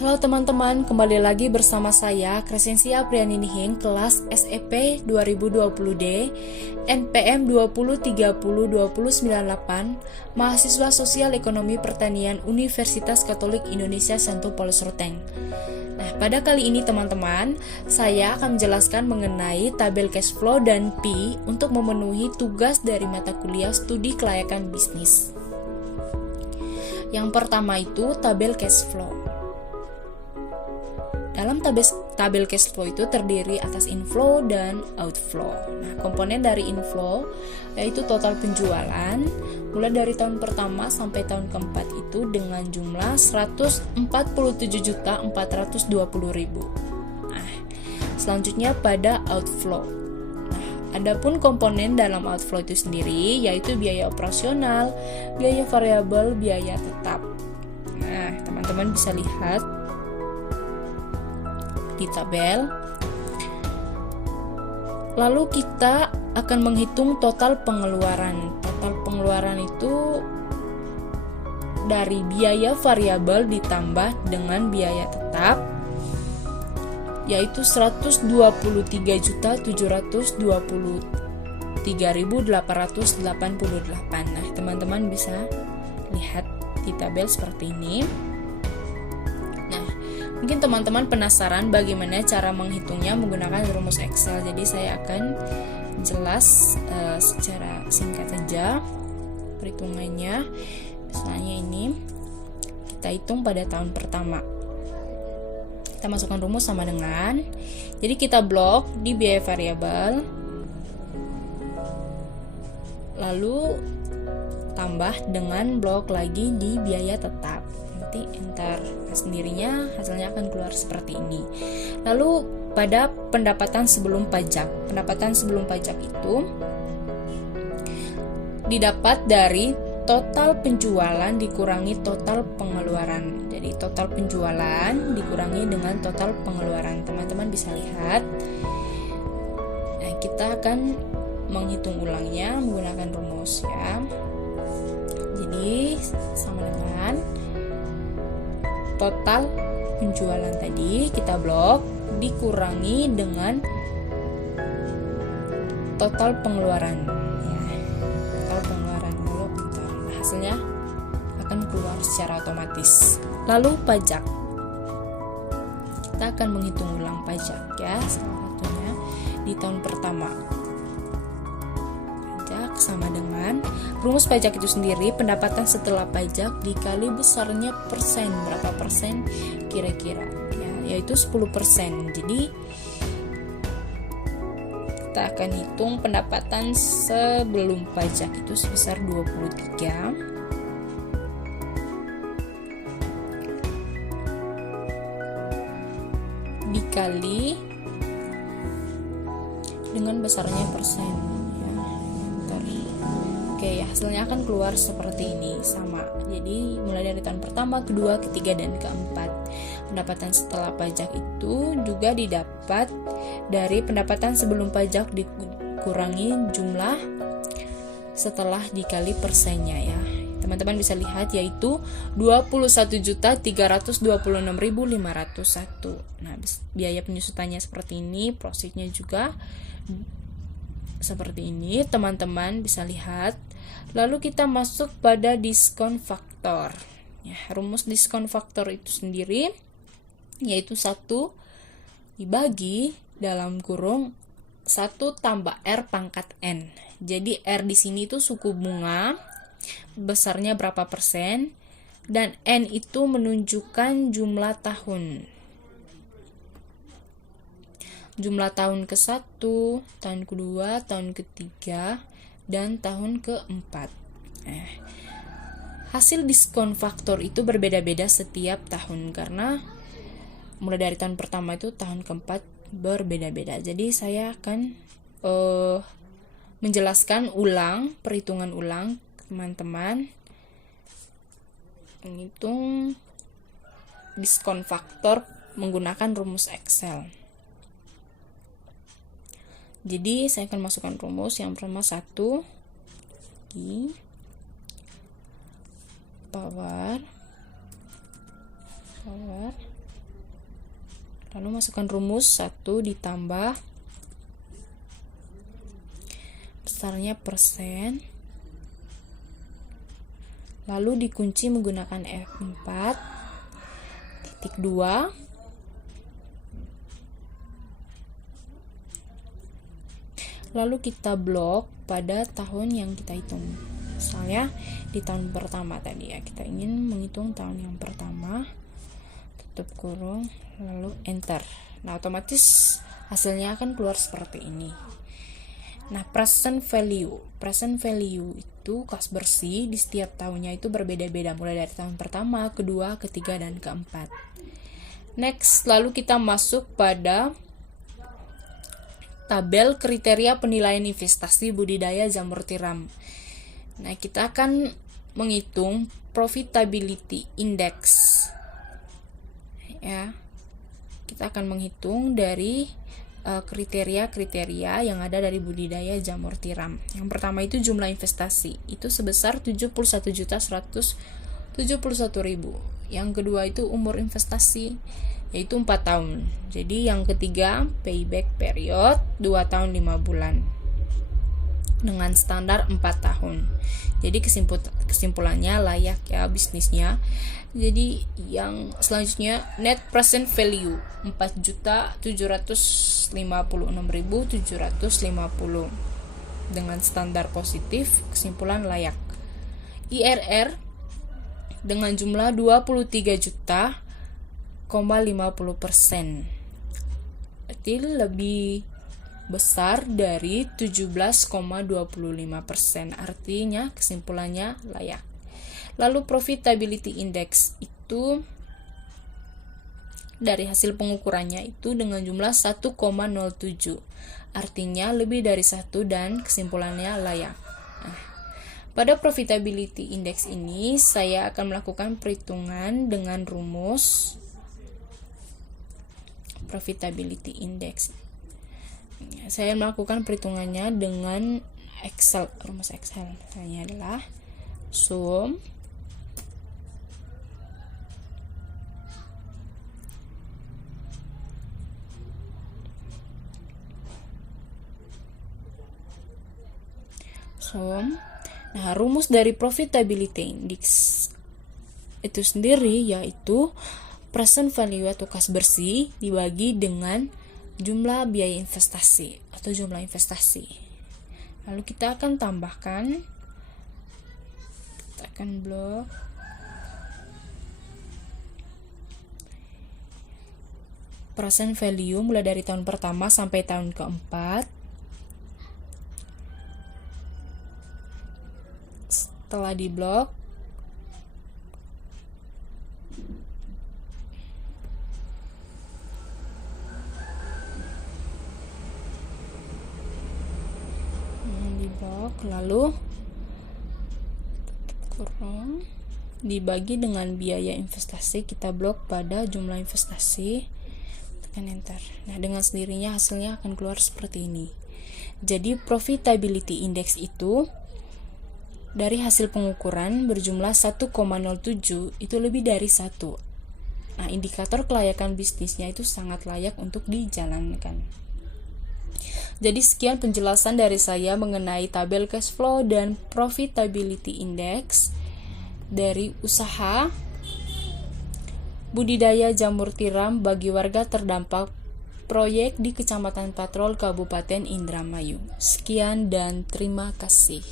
Halo teman-teman, kembali lagi bersama saya Crescentia Priani Nihing, kelas SEP 2020D, NPM 20302098, mahasiswa Sosial Ekonomi Pertanian Universitas Katolik Indonesia Santo Paulus Ruteng. Nah, pada kali ini teman-teman, saya akan menjelaskan mengenai tabel cash flow dan P untuk memenuhi tugas dari mata kuliah studi kelayakan bisnis. Yang pertama itu tabel cash flow. Dalam tabel cash flow itu terdiri atas inflow dan outflow. Nah, komponen dari inflow yaitu total penjualan mulai dari tahun pertama sampai tahun keempat itu dengan jumlah 147.420.000. Nah, selanjutnya pada outflow. Nah, adapun komponen dalam outflow itu sendiri yaitu biaya operasional, biaya variabel, biaya tetap. Nah, teman-teman bisa lihat di tabel. Lalu kita akan menghitung total pengeluaran. Total pengeluaran itu dari biaya variabel ditambah dengan biaya tetap, yaitu 123.723.888. Nah, teman-teman bisa lihat di tabel seperti ini. Mungkin teman-teman penasaran bagaimana cara menghitungnya menggunakan rumus Excel. Jadi saya akan jelas secara singkat saja perhitungannya. Misalnya ini kita hitung pada tahun pertama. Kita masukkan rumus sama dengan, jadi kita blok di biaya variabel, lalu tambah dengan blok lagi di biaya tetap. Nanti enter, sendirinya hasilnya akan keluar seperti ini. Lalu pada pendapatan sebelum pajak. Pendapatan sebelum pajak itu didapat dari total penjualan dikurangi total pengeluaran. Jadi total penjualan dikurangi dengan total pengeluaran. Teman-teman bisa lihat. Nah, kita akan menghitung ulangnya menggunakan rumus ya. Jadi sama dengan total penjualan tadi kita blok dikurangi dengan total pengeluaran ya. Total pengeluaran dulu nah, hasilnya akan keluar secara otomatis. Lalu pajak, kita akan menghitung ulang pajak ya, salah satunya di tahun pertama. Sama dengan rumus pajak itu sendiri, pendapatan setelah pajak dikali besarnya persen, berapa persen kira-kira ya, yaitu 10%. Jadi kita akan hitung pendapatan sebelum pajak itu sebesar 23 dikali dengan besarnya persen. Oke, hasilnya akan keluar seperti ini, sama. Jadi mulai dari tahun pertama, kedua, ketiga, dan keempat. Pendapatan setelah pajak itu juga didapat dari pendapatan sebelum pajak dikurangi jumlah setelah dikali persennya ya. Teman-teman bisa lihat yaitu 21.326.501. Nah, biaya penyusutannya seperti ini, prosesnya juga seperti ini, teman-teman bisa lihat. Lalu kita masuk pada diskon faktor ya, rumus diskon faktor itu sendiri yaitu 1 dibagi dalam kurung 1 tambah R pangkat N. Jadi R di sini itu suku bunga besarnya berapa persen, dan N itu menunjukkan jumlah tahun. Jumlah tahun ke-1, tahun kedua, tahun ketiga, dan tahun keempat. Hasil diskon faktor itu berbeda-beda setiap tahun karena mulai dari tahun pertama itu tahun keempat berbeda-beda. Jadi saya akan menjelaskan ulang, perhitungan ulang teman-teman, menghitung diskon faktor menggunakan rumus Excel. Jadi saya akan masukkan rumus yang pertama 1 power Lalu masukkan rumus 1 ditambah besarnya persen, lalu dikunci menggunakan F4 titik 2, lalu kita blok pada tahun yang kita hitung. Misalnya di tahun pertama tadi ya, kita ingin menghitung tahun yang pertama, tutup kurung, lalu enter. Nah, otomatis hasilnya akan keluar seperti ini. Nah, present value itu kas bersih di setiap tahunnya itu berbeda-beda, mulai dari tahun pertama, kedua, ketiga, dan keempat. Next, lalu kita masuk pada tabel kriteria penilaian investasi budidaya jamur tiram. Nah, kita akan menghitung profitability index. Ya. Kita akan menghitung dari kriteria-kriteria yang ada dari budidaya jamur tiram. Yang pertama itu jumlah investasi, itu sebesar 71.171.000. Yang kedua itu umur investasi, yaitu 4 tahun. Jadi yang ketiga payback period 2 tahun 5 bulan dengan standar 4 tahun. Jadi kesimpulannya layak ya bisnisnya. Jadi yang selanjutnya net present value 4.756.750 dengan standar positif, kesimpulan layak. IRR dengan jumlah 23.50%. Berarti lebih besar dari 17,25%. Artinya kesimpulannya layak. Lalu profitability index itu dari hasil pengukurannya itu dengan jumlah 1,07. Artinya lebih dari 1 dan kesimpulannya layak. Nah, pada profitability index ini saya akan melakukan perhitungan dengan rumus profitability index. Saya melakukan perhitungannya dengan Excel, rumus Excel. Ini adalah sum Nah, rumus dari profitability index itu sendiri yaitu present value atau kas bersih dibagi dengan jumlah biaya investasi atau jumlah investasi. Lalu kita akan tambahkan, kita akan blok present value mulai dari tahun pertama sampai tahun keempat. Setelah diblok, lalu kurang dibagi dengan biaya investasi, kita blok pada jumlah investasi, tekan enter. Nah, dengan sendirinya hasilnya akan keluar seperti ini. Jadi profitability index itu dari hasil pengukuran berjumlah 1,07 itu lebih dari 1. Nah, indikator kelayakan bisnisnya itu sangat layak untuk dijalankan. Jadi sekian penjelasan dari saya mengenai tabel cash flow dan profitability index dari usaha budidaya jamur tiram bagi warga terdampak proyek di Kecamatan Patrol, Kabupaten Indramayu. Sekian dan terima kasih.